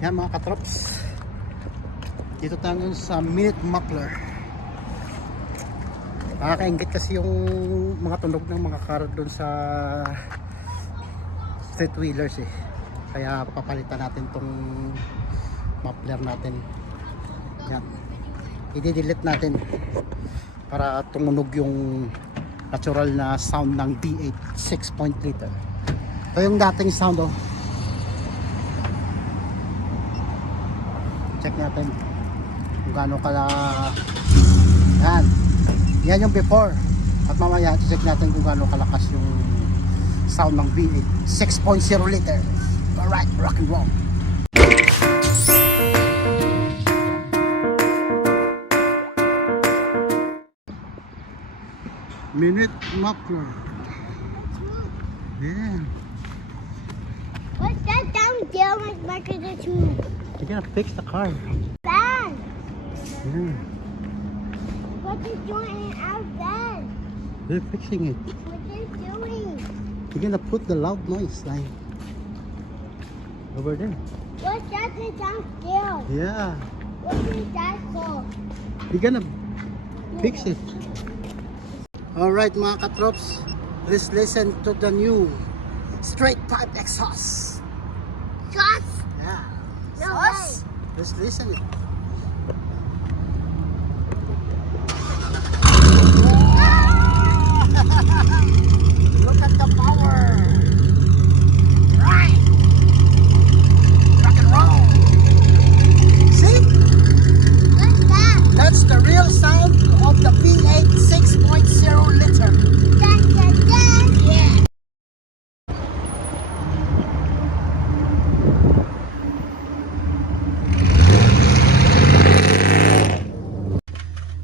Yan mga katrops, dito tayo sa minute muffler. Nakakaingit kasi yung mga tunog ng mga car doon sa street wheelers eh. Kaya papalitan natin tong muffler natin. Yan, i-delete natin para tumunog yung natural na sound ng V8 6.0 liter. Ito yung dating sound oh. Check natin kung gaano kala. Yan yung before, at mamaya check natin kung gaano kalakas yung sound ng V8 6.0 liter. Alright, rock and roll. Minute muffler. Yeah. What's that down there like the tube? You're gonna fix the car. Van! Yeah. What is doing in our van? They're fixing it. What is doing? You're gonna put the loud noise line over there. What's that down there? Yeah. What is that for? You're gonna fix it. Alright mga katrops, let's listen to the new straight pipe exhaust. Shots? Yeah. No way. Let's listen it. Look at the power. Right. Rock and roll. See? What's that? That's the real sound of the V8 6.0 liter. Dun, dun, dun. Yeah.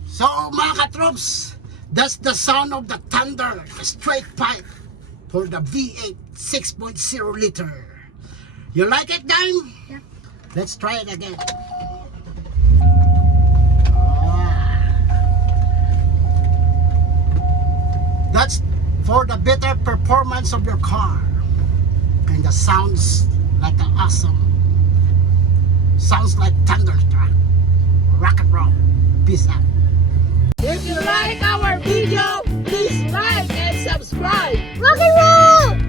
So mga katrops, that's the sound of the thunder, the straight pipe for the V8 6.0 liter. You like it, Dime? Yep. Let's try it again. That's for the better performance of your car. And the sounds like an awesome. Sounds like thunderstruck. Rock and roll. Peace out. If you like our video, please like and subscribe. Rock and roll!